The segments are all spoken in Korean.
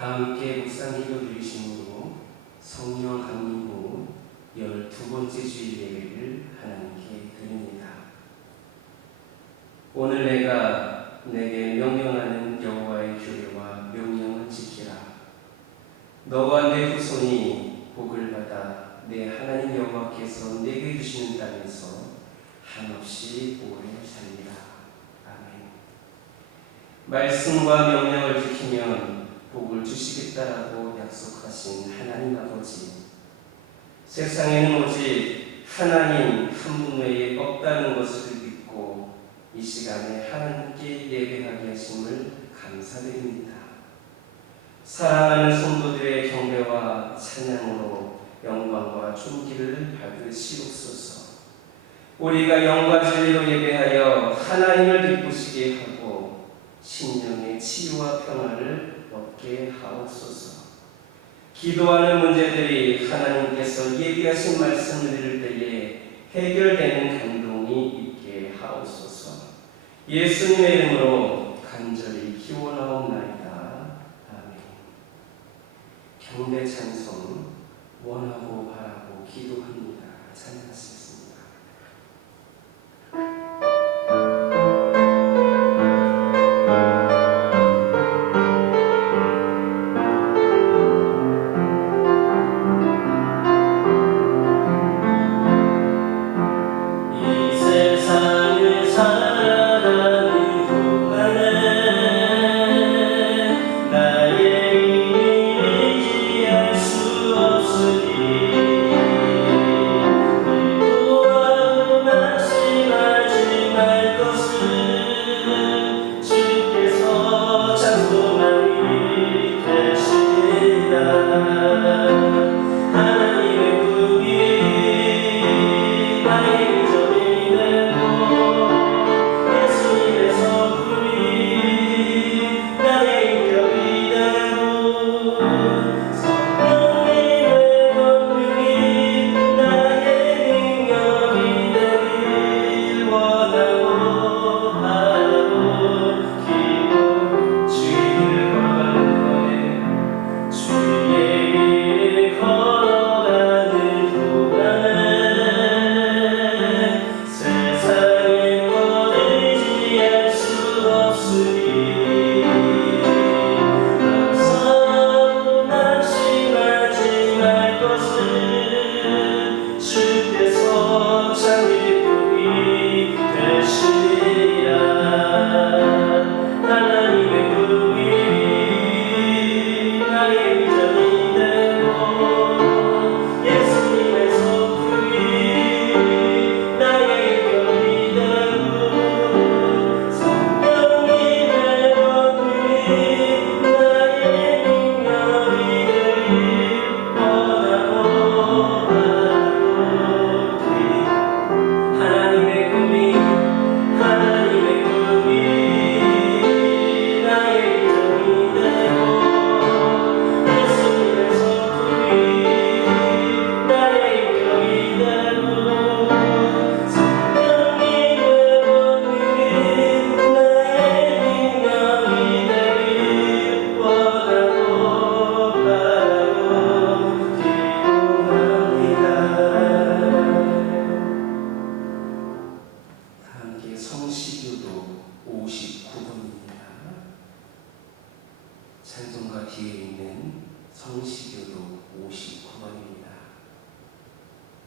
다 함께 묵상 기도 드리심으로 성령 강림 후 12번째 주일 예배를 하나님께 드립니다. 오늘 내가 내게 명령하는 여호와의 규례와 명령을 지키라. 너와 내 후손이 복을 받아 내 하나님 여호와께서 내게 주시는 땅에서 한없이 오래 살리라. 아멘. 말씀과 명령을 지키면 복을 주시겠다라고 약속하신 하나님 아버지, 세상에는 오직 하나님 한 분 외에 없다는 것을 믿고 이 시간에 하나님께 예배하게 하심을 감사드립니다. 사랑하는 성도들의 경배와 찬양으로 영광과 존귀를 받으시옵소서. 우리가 영과 진리로 예배하여 하나님을 기쁘시게 하고 심령의 치유와 평안을 얻게 하옵소서. 기도하는 문제들이 하나님께서 예비하신 말씀을 들을 때에 해결되는 감동이 있게 하옵소서. 예수님의 이름으로 간절히 기원하옵나이다. 아멘. 경배 찬송 원하고 바라고 기도합니다. 찬양하시겠습니다. 찬송가 뒤에 있는 성시교도 59번입니다.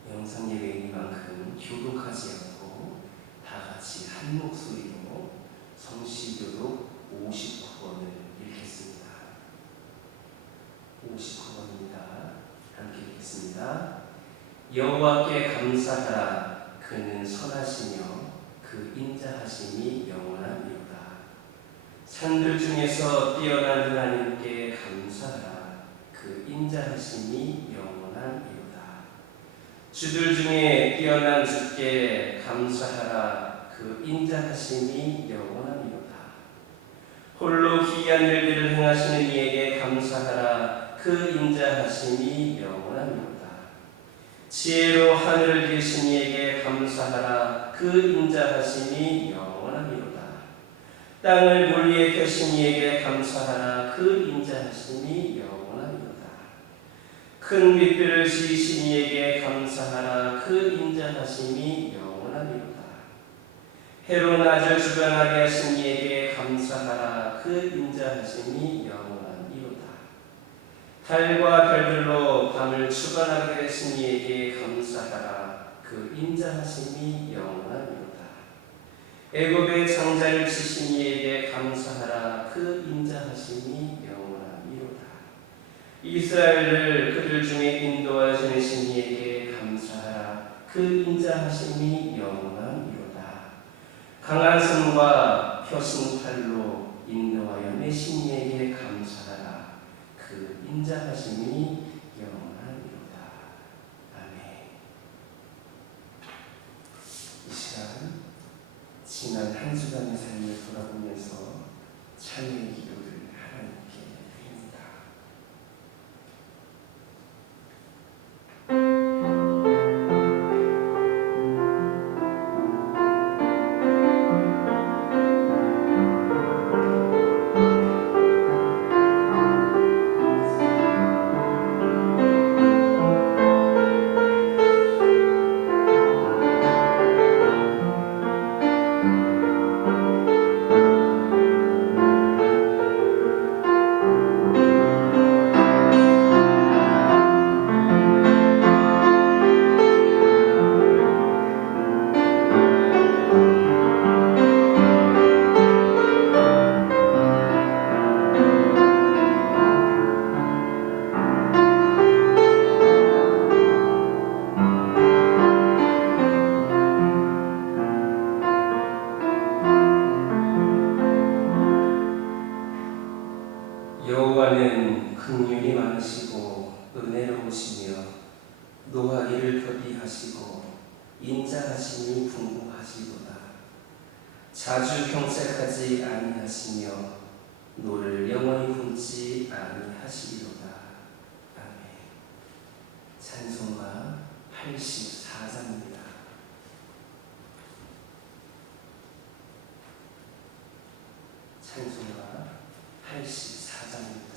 영상 예배이니만큼 교독하지 않고 다 같이 한 목소리로 성시교도 59번을 읽겠습니다. 59번입니다. 함께 읽겠습니다. 여호와께 감사하라. 그는 선하시며 그 인자하심이 영원하니라. 산들 중에서 뛰어난 하나님께 감사하라. 그 인자하심이 영원하니라. 주들 중에 뛰어난 주께 감사하라. 그 인자하심이 영원하니라. 홀로 기이한 일들을 행하시는 이에게 감사하라. 그 인자하심이 영원하니라. 지혜로 하늘을 기신 이에게 감사하라. 그 인자하심이 영원하니라. 땅을 물 위에 펴신 이에게 감사하라. 그 인자하심이 영원하리로다. 큰 빛들을 지으신 이에게 감사하라. 그 인자하심이 영원하리로다. 해로 낮을 주관하게 하신 이에게 감사하라. 그 인자하심이 영원하리로다. 달과 별들로 밤을 주관하게 하신 이에게 감사하라. 그 인자하심이 영원하리로다. 애굽의 장자를 치신 이에게 감사하라. 그 인자하심이 영원하리로다. 이스라엘을 그들 중에 인도하여 지내신 이에게 감사하라. 그 인자하심이 영원하리로다. 강한 손과 펴신 팔로 인도하여 내신 이에게 감사하라. 그 인자하심이 영원하리로다. 아멘. 이 시간 지난 한 주간의 삶을 돌아보면서 찬양의 기도를 하나님께 드립니다. 여호와는 긍휼이 많으시고 은혜로우시며 노하기를 더디하시고 인자하심이 풍부하시도다. 자주 경색하지 아니하시며 노를 영원히 굶지 아니하시리로다. 아멘. 찬송가 84장입니다. 찬송가 84장입니다.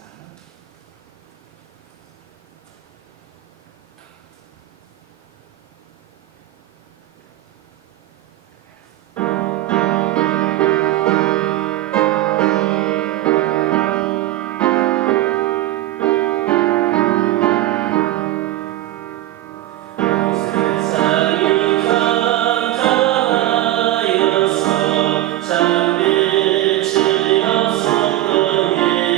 세상이 감당하여서 잠들지 없었거니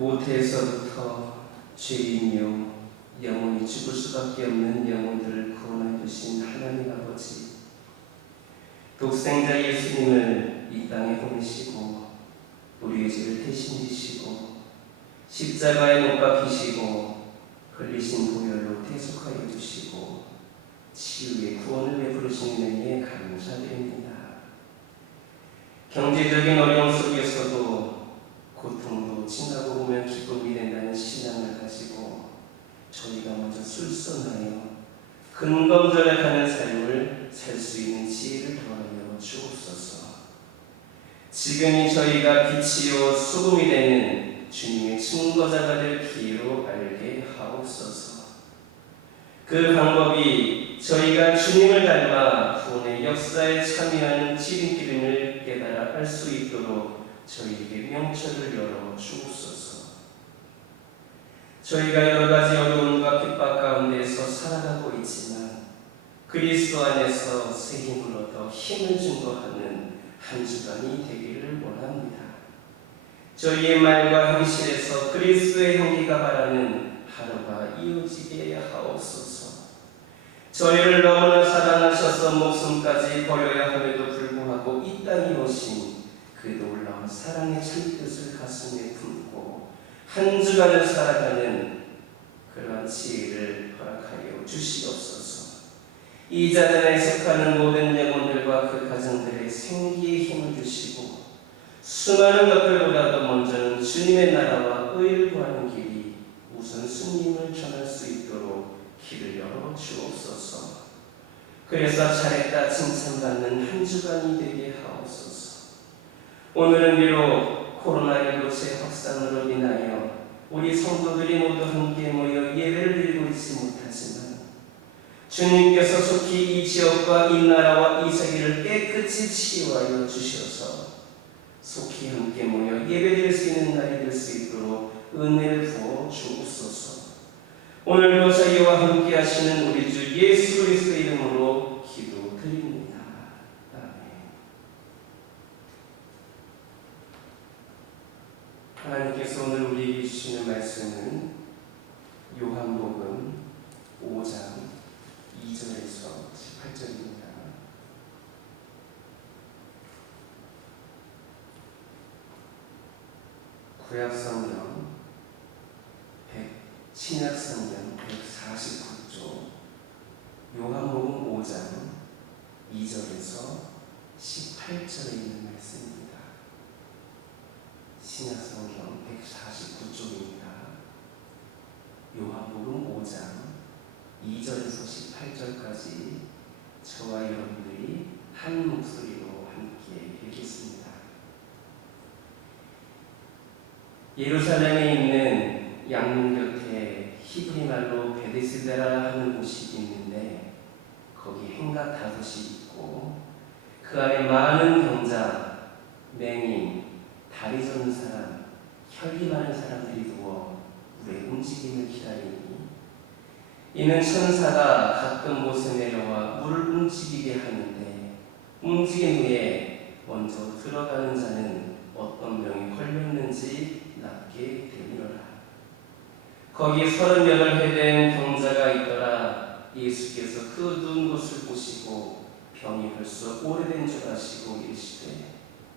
모태에서부터 죄이며 영원히 죽을 수밖에 없는 영혼들을 구원해 주신 하나님 아버지, 독생자 예수님을 이 땅에 보내시고 우리의 죄를 대신 지시고 십자가에 못 박히시고 흘리신 보혈로 대속하여 주시고 치유의 구원을 베풀으신 은혜에 감사드립니다. 경제적인 어려움 속에서도 고통도 지나고 보면 기쁨이 된다는 신앙을 가지고 저희가 먼저 술선하여 근검절약하는 삶을 살 수 있는 지혜를 더하여 주옵소서. 지금이 저희가 빛이요 소금이 되는 주님의 증거자가 될 기회로 알게 하옵소서. 그 방법이 저희가 주님을 닮아 구원의 역사에 참여하는 지름길임을 깨달아 알 수 있도록 저희에게 명철을 열어 주옵소서. 저희가 여러 가지 어려움과 핍박 가운데서 살아가고 있지만 그리스도 안에서 새 힘을 얻어 힘을 증거하는 한 주간이 되기를 원합니다. 저희의 말과 행실에서 그리스도의 향기가 바라는 하루가 이어지게 하옵소서. 저희를 너무나 사랑하셔서 목숨까지 버려야 함에도 불구하고 이 땅에 오신 그 놀라운 사랑의 참뜻을 가슴에 품고 한 주간을 살아가는 그러한 지혜를 허락하여 주시옵소서. 이 자단에 속하는 모든 영혼들과 그 가정들의 생기에 힘을 주시고 수많은 것들보다도 먼저는 주님의 나라와 의를 구하는 길이 우선 주님을 전할 수 있도록 길을 열어 주옵소서. 그래서 잘했다 칭찬받는 한 주간이 되게 하옵소서. 오늘은 비록 코로나19 재확산으로 인하여 우리 성도들이 모두 함께 모여 예배를 드리고 있지 못하지만 주님께서 속히 이 지역과 이 나라와 이 세계를 깨끗이 치유하여 주셔서 속히 함께 모여 예배드릴 수 있는 날이 될 수 있도록 은혜를 부어 주옵소서. 오늘도 저희와 함께 하시는 우리 주 예수 그리스도의 이름으로 기도드립니다. 아멘. 하나님께서 오늘 우리에게 주시는 말씀은 요한복음 5장 2절에서 18절입니다. 구약성경 신약성경 149쪽 요한복음 5장 2절에서 18절에 있는 말씀입니다. 신약성경 149쪽입니다. 요한복음 5장 2절에서 18절까지 저와 여러분들이 한 목소리로 함께 읽겠습니다. 예루살렘에 있는 양문 곁에 히브리 말로 베데스다라 하는 곳이 있는데 거기 행각 5이 있고 그 안에 많은 병자, 맹인, 다리 저는 사람, 혈기 많은 사람들이 누워 물의 움직임을 기다리니 이는 천사가 가끔 곳에 내려와 물을 움직이게 하는데 움직인 후에 먼저 들어가는 자는 어떤 병에 걸렸는지 낫게 되리라. 거기 38해 된 병자가 있더라. 예수께서 그 누운 곳을 보시고 병이 벌써 오래된 줄 아시고 이르시되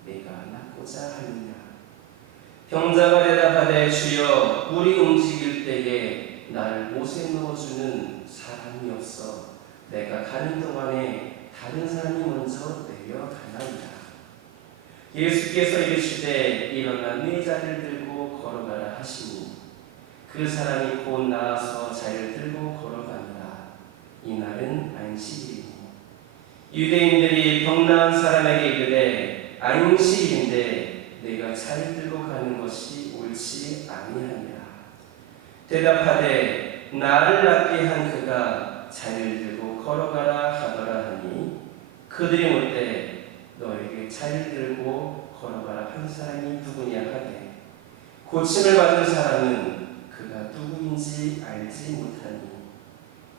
내가 낫고자 하느냐. 병자가 대답하되 주여 물이 움직일 때에 나를 못에 넣어주는 사람이 없어 내가 가는 동안에 다른 사람이 먼저 내려가나이다. 예수께서 이르시되 일어나 네 자리를 들고 걸어가라 하시니 그 사람이 곧 나아서 자리를 들고 걸어가니라. 이날은 안식일이니 유대인들이 병 나은 사람에게 이르되 안식일인데 내가 자리를 들고 가는 것이 옳지 아니하니라. 대답하되 나를 낫게 한 그가 자리를 들고 걸어가라 하더라 하니 그들이 묻되 너에게 자리를 들고 걸어가라 한 사람이 누구냐 하되 고침을 받은 사람은 그가 누구인지 알지 못하니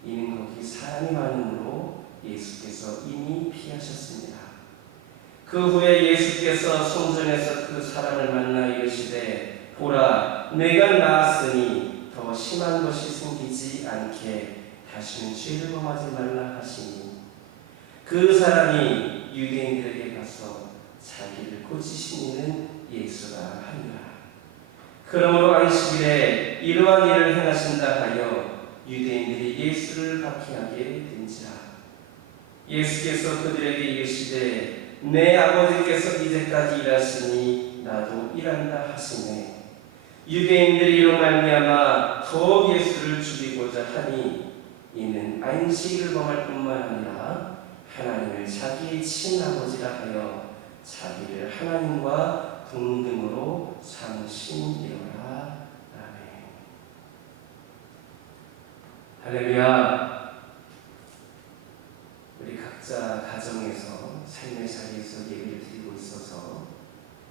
이는 거기 사람이 많으므로 예수께서 이미 피하셨습니다. 그 후에 예수께서 성전에서 그 사람을 만나 이르시되 보라, 내가 낳았으니 더 심한 것이 생기지 않게 다시는 죄를 범하지 말라 하시니 그 사람이 유대인들에게 가서 자기를 고치시는 예수라 하니라. 그러므로 안식일에 이러한 일을 행하신다 하여 유대인들이 예수를 박해하게 된지라. 예수께서 그들에게 이르시되 내 아버지께서 이제까지 일하시니 나도 일한다 하시네. 유대인들이 이로 말미암아 더욱 예수를 죽이고자 하니 이는 안식일을 범할 뿐만 아니라 하나님을 자기의 친아버지라 하여 자기를 하나님과 동등으로 삼으심이로라. 아멘. 할렐루야. 우리 각자 가정에서 삶의 자리에서 예배를 드리고 있어서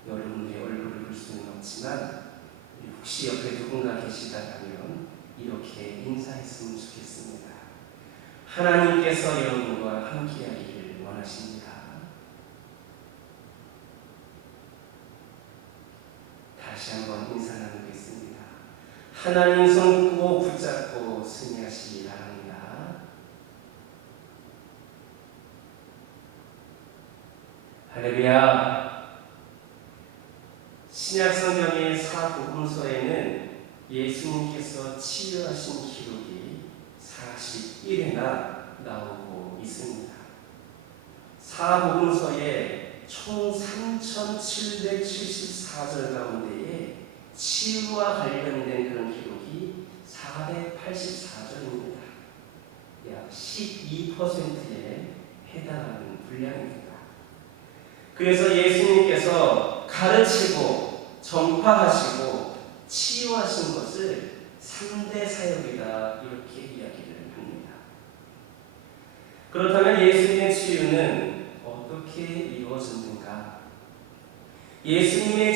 여러분의 얼굴을 볼 수는 없지만 혹시 옆에 누군가 계시다면 이렇게 인사했으면 좋겠습니다. 하나님께서 여러분과 함께하기를 원하십니다. 다시 한번 인사 나누겠습니다. 하나님 손 꼭 붙잡고 승리하시기 바랍니다. 할렐루야. 신약성경의 사복음서에는 예수님께서 치유하신 기록이 41회나 나오고 있습니다. 사복음서에 총 3,774절 가운데에 치유와 관련된 그런 기록이 484절입니다. 약 12%에 해당하는 분량입니다. 그래서 예수님께서 가르치고 전파하시고 치유하신 것을 3대 사역이다 이렇게 이야기를 합니다. 그렇다면 예수님의 치유는 어떻게 이루어졌는가? 예수님의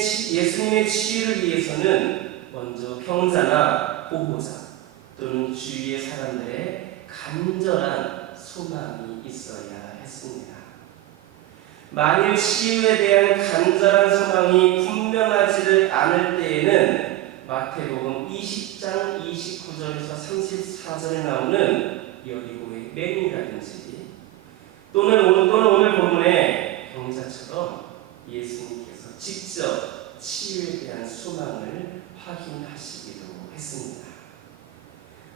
치유를 위해서는 먼저 병자나 보호자 또는 주위의 사람들의 간절한 소망이 있어야 했습니다. 만일 치유에 대한 간절한 소망이 분명하지를 않을 때에는 마태복음 20장 29절에서 34절에 나오는 여리고의 맹인이라든지 또는 오늘 본문의 병자처럼 예수님께서 직접 치유에 대한 소망을 확인하시기도 했습니다.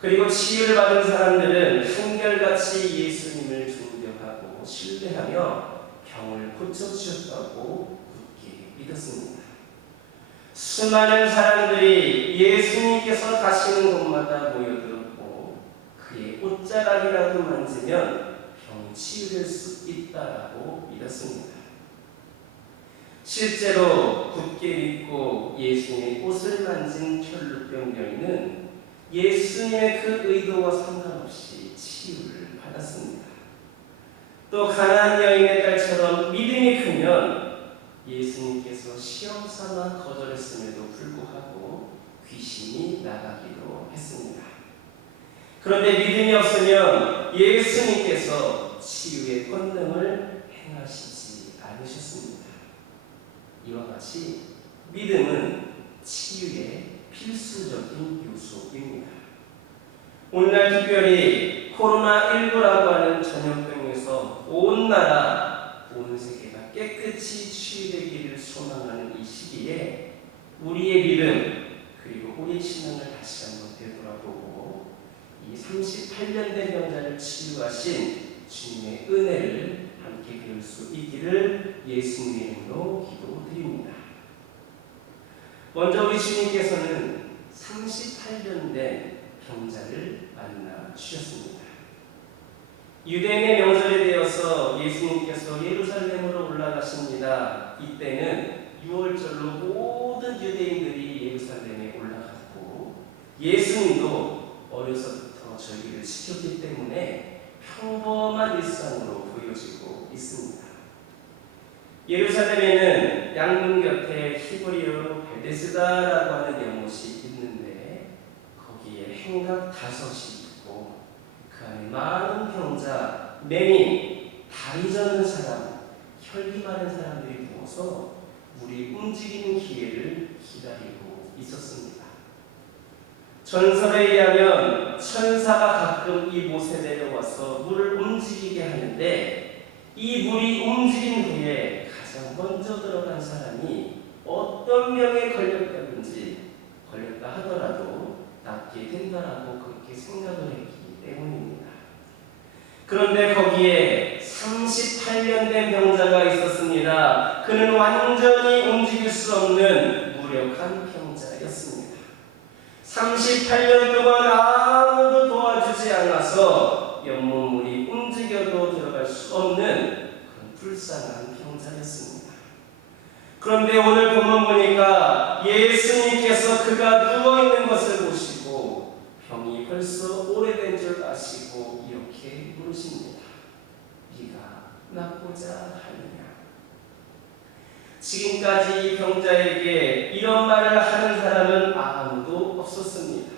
그리고 치유를 받은 사람들은 한결같이 예수님을 존경하고 신뢰하며 병을 고쳐주셨다고 굳게 믿었습니다. 수많은 사람들이 예수님께서 가시는 곳마다 모여들었고 그의 옷자락이라도 만지면 병이 치유될 수 있다라고 믿었습니다. 실제로 굳게 믿고 예수님의 옷을 만진 혈루병 여인은 예수님의 그 의도와 상관없이 치유를 받았습니다. 또 가나안 여인의 딸처럼 믿음이 크면 예수님께서 시험 삼아 거절했음에도 불구하고 귀신이 나가기도 했습니다. 그런데 믿음이 없으면 예수님께서 치유의 권능을 행하시지 않으셨습니다. 이와 같이 믿음은 치유의 필수적인 요소입니다. 오늘날 특별히 코로나19라고 하는 전염병에서 온 나라, 온 세계가 깨끗이 치유되기를 소망하는 이 시기에 우리의 믿음 그리고 우리 신앙을 다시 한번 되돌아보고 이 38년 된 병자를 치유하신 주님의 은혜를 함께 배울 수 있기를 예수님의 이름으로 기도드립니다. 먼저 우리 주님께서는 38년 된 병자를 만나 주셨습니다. 유대인의 명절에 되어서 예수님께서 예루살렘으로 올라가십니다. 이때는 6월절로 모든 유대인들이 예루살렘에 올라갔고 예수님도 어려서부터 절기를 지켰기 때문에 평범한 일상으로 보여지고 있습니다. 예루살렘에는 양문 곁에 히브리어로 베데스다라고 하는 연못이 있는데 거기에 행각 5이 있고 그 안에 많은 병자, 맹인, 다리 저는 사람, 혈기 많은 사람들이 모여서 물이 움직이는 기회를 기다리고 있었습니다. 전설에 의하면 천사가 가끔 이 못에 내려와서 물을 움직이게 하는데 이 물이 움직인 후에 가장 먼저 들어간 사람이 어떤 병에 걸렸다 하더라도 낫게 된다라고 그렇게 생각을 했기 때문입니다. 그런데 거기에 38년 된 병자가 있었습니다. 그는 완전히 움직일 수 없는 무력한 병자였습니다. 38년 동안 아무도 도와주지 않아서 연못물이 움직여도 들어갈 수 없는 그런 불쌍한 병자였습니다. 그런데 오늘 본문 보니까 예수님께서 그가 누워있는 것을 보시고 병이 벌써 오래된 줄 아시고 이렇게 물으십니다. 네가 낫고자 하느냐? 지금까지 이 병자에게 이런 말을 하는 사람은 아무도 없었습니다.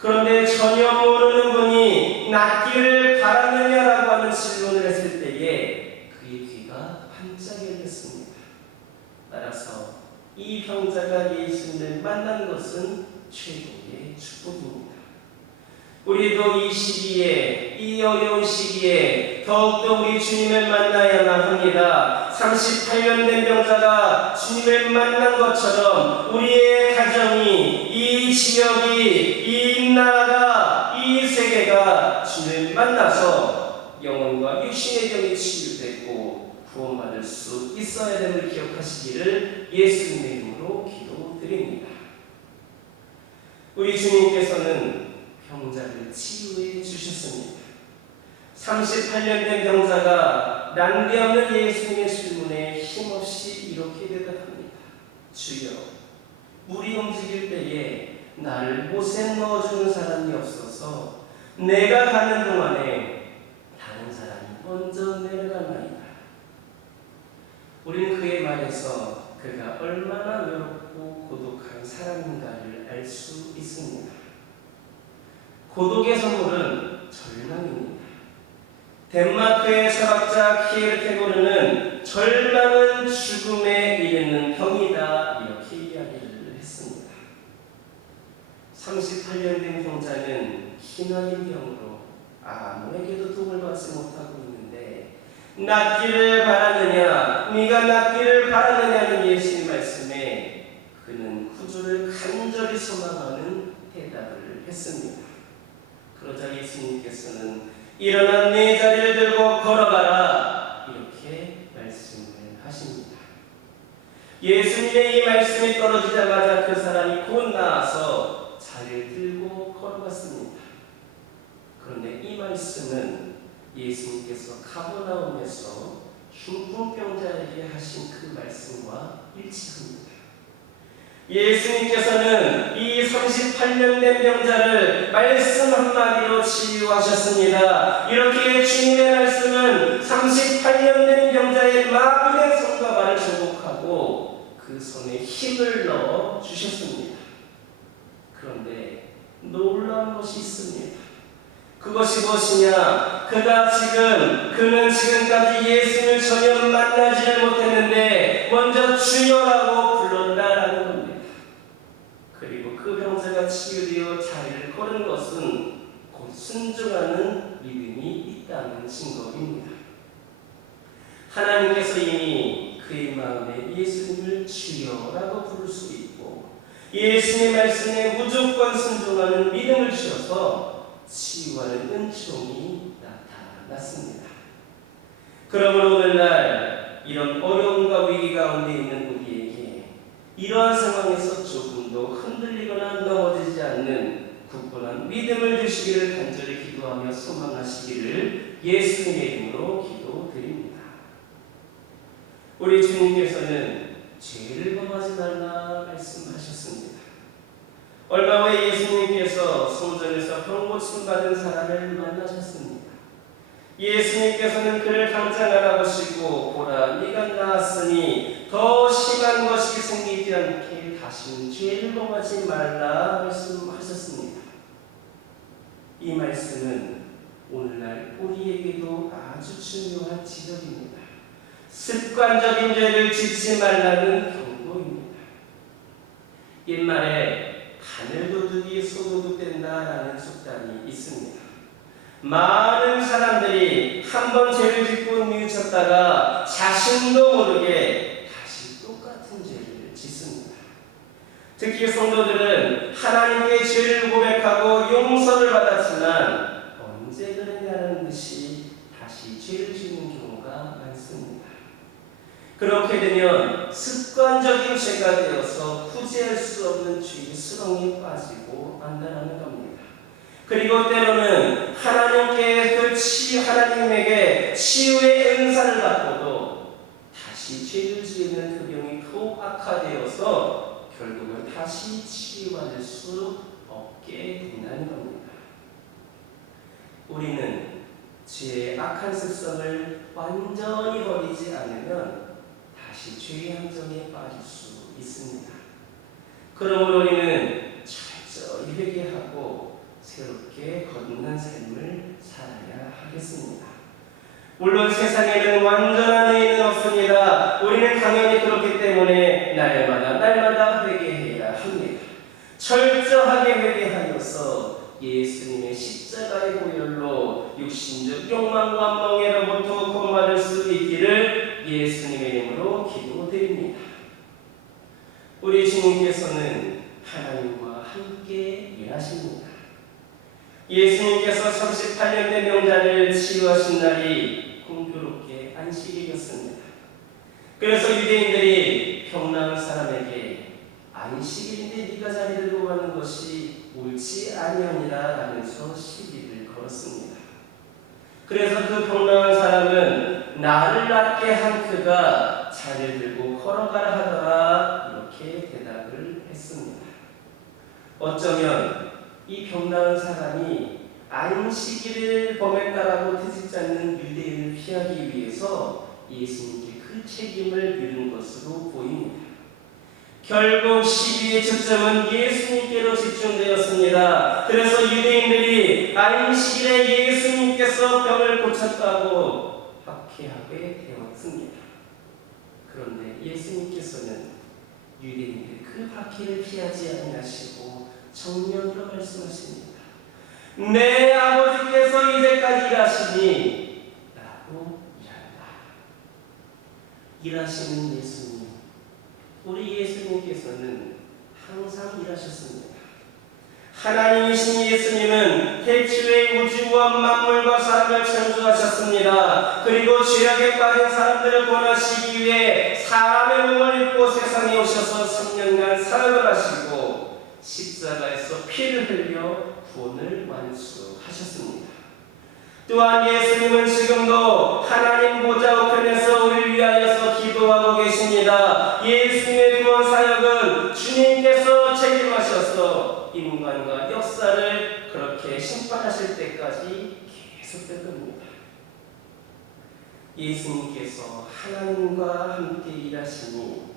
그런데 전혀 모르는 분이 낫기를 바라느냐라고 하는 질문을 했을 때에 그의 귀가 반짝 열렸습니다. 따라서 이 병자가 예수님을 만난 것은 최고의 축복입니다. 우리도 이 시기에, 이 어려운 시기에 더욱더 우리 주님을 만나야만 합니다. 38년 된 병자가 주님을 만난 것처럼 우리의 가정이, 이 지역이, 이 나라가, 이 세계가 주님을 만나서 영혼과 육신의 병이 치유되고 구원받을 수 있어야 됨을 기억하시기를 예수님의 이름으로 기도드립니다. 우리 주님께서는 병자를 치유해 주셨습니다. 38년 된 병자가 난데없는 예수님의 질문에 힘없이 이렇게 대답합니다. 주여, 물이 움직일 때에 나를 못에 넣어주는 사람이 없어서 내가 가는 동안에 다른 사람이 먼저 내려가나이다. 우리는 그의 말에서 그가 얼마나 외롭고 고독한 사람인가를 알 수 있습니다. 고독의 선물은 절망입니다. 덴마크의 철학자 키에르케고르는 절망은 죽음에 이르는 병이다 이렇게 이야기를 했습니다. 38년 된 병자는 희나린 병으로 아무에게도 도움을 받지 못하고 있는데 낫기를 바라느냐, 네가 낫기를 바라느냐는 예수님 말씀에 그는 구주를 간절히 소망하는 대답을 했습니다. 그러자 예수님께서는 일어나 네 자리를 들고 걸어가라 이렇게 말씀을 하십니다. 예수님의 이 말씀이 떨어지자마자 그 사람이 곧 나와서 자리를 들고 걸어갔습니다. 그런데 이 말씀은 예수님께서 가버나움에서 중풍병자에게 하신 그 말씀과 일치합니다. 예수님께서는 이 38년 된 병자를 말씀 한마디로 치유하셨습니다. 이렇게 주님의 말씀은 38년 된 병자의 마비된 손과 발을 정복하고 그 손에 힘을 넣어 주셨습니다. 그런데 놀라운 것이 있습니다. 그것이 무엇이냐? 그는 지금까지 예수님을 전혀 만나지를 못했는데 먼저 주여라고 불렀다라는 겁니다. 그리고 그 병자가 치유되어 자리를 걸은 것은 곧 순종하는 믿음이 있다는 증거입니다. 하나님께서 이미 그의 마음에 예수님을 주여라고 부를 수 있고 예수님의 말씀에 무조건 순종하는 믿음을 주셔서 치유하는 은총이 나타났습니다. 그러므로 오늘날 이런 어려움과 위기 가운데 있는 우리에게 이러한 상황에서 조금도 흔들리거나 넘어지지 않는 굳건한 믿음을 주시기를 간절히 기도하며 소망하시기를 예수님의 이름으로 기도드립니다. 우리 주님께서는 죄를 범하지 말라 말씀하셨습니다. 얼마 후에 예수님께서 성전에서 병 고침 받은 사람을 만나셨습니다. 예수님께서는 그를 당장 알아보시고 보라, 네가 나았으니 더 심한 것이 생기지 않게 다시는 죄를 범하지 말라 말씀하셨습니다. 이 말씀은 오늘날 우리에게도 아주 중요한 지적입니다. 습관적인 죄를 짓지 말라는 경고입니다. 옛말에 바늘도둑이 소도둑된다라는 속담이 있습니다. 많은 사람들이 한 번 죄를 짓고 뉘우쳤다가 자신도 모르게 다시 똑같은 죄를 짓습니다. 특히 성도들은 하나님께 죄를 고백하고 용서를 받았지만 언제 그랬냐는 듯이 다시 죄를 짓는 경우가 많습니다. 그렇게 되면 습관적인 죄가 되어서 구제할 수 없는 죄의 수렁에 빠지고 만다라는 겁니다. 그리고 때로는 하나님에게 치유의 은사를 받고도 다시 죄를 지으는 그 병이 더욱 악화되어서 결국은 다시 치유받을 수 없게 된다는 겁니다. 우리는 죄의 악한 습성을 완전히 버리지 않으면 다시 죄의 함정에 빠질 수 있습니다. 그러므로 우리는 철저히 회개하고 새롭게 거듭난 삶을 살아야 하겠습니다. 물론 세상에는 완전한 의인은 없습니다. 우리는 당연히 그렇기 때문에 날마다 회개해야 합니다. 철저하게 회개하여서 예수님의 십자가의 보혈로 육신적 욕망과 멍에로부터 구원받을 수 있기를 예수님의 이름으로 기도드립니다. 우리 주님께서는 하나님과 함께 일하십니다. 예수님께서 38년 된 병자를 치유하신 날이 공교롭게 안식일이었습니다. 그래서 유대인들이 병 나은 사람에게 안식일인데 네가 자리 들고 가는 것이 옳지 아니하니라 라면서 시비를 걸었습니다. 그래서 그 병 나은 사람은 나를 낫게 한 그가 자리를 들고 걸어가라 하더라 이렇게 대답을 했습니다. 어쩌면 이 병 나은 사람이 안식일을 범했다라고 되짚지 않는 유대인을 피하기 위해서 예수님께 그 책임을 미룬 것으로 보입니다. 결국 시비의 초점은 예수님께로 집중되었습니다. 그래서 유대인들이 안식일에 예수님께서 병을 고쳤다고 박해하게 되었습니다. 그런데 예수님께서는 유대인들의 그 박해를 피하지 아니하시고 정면으로 말씀하십니다. 내 아버지께서 이제까지 일하시니 나도 일한다. 일하시는 예수님, 우리 예수님께서는 항상 일하셨습니다. 하나님이신 예수님은 태초에 우주와 만물과 사람을 창조하셨습니다. 그리고 죄악에 빠진 사람들을 구원하시기 위해 사람의 몸을 입고 세상에 오셔서 3년간 사역을 하시고 십자가에서 피를 흘려 구원을 완수하셨습니다. 또한 예수님은 지금도 하나님 보좌 우편에서 우리를 위하여서 기도하고 계십니다. 예수님의 구원 사역은 주님께서 책임하셔서 인간과 역사를 그렇게 심판하실 때까지 계속될 겁니다. 예수님께서 하나님과 함께 일하시니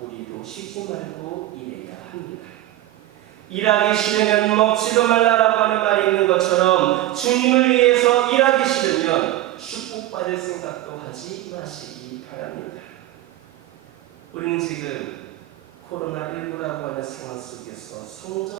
우리도 쉬지 말고 일해야 합니다. 일하기 싫으면 먹지도 말라라고 하는 말이 있는 것처럼 주님을 위해서 일하기 싫으면 축복받을 생각도 하지 마시기 바랍니다. 우리는 지금 코로나19라고 하는 상황 속에서 성전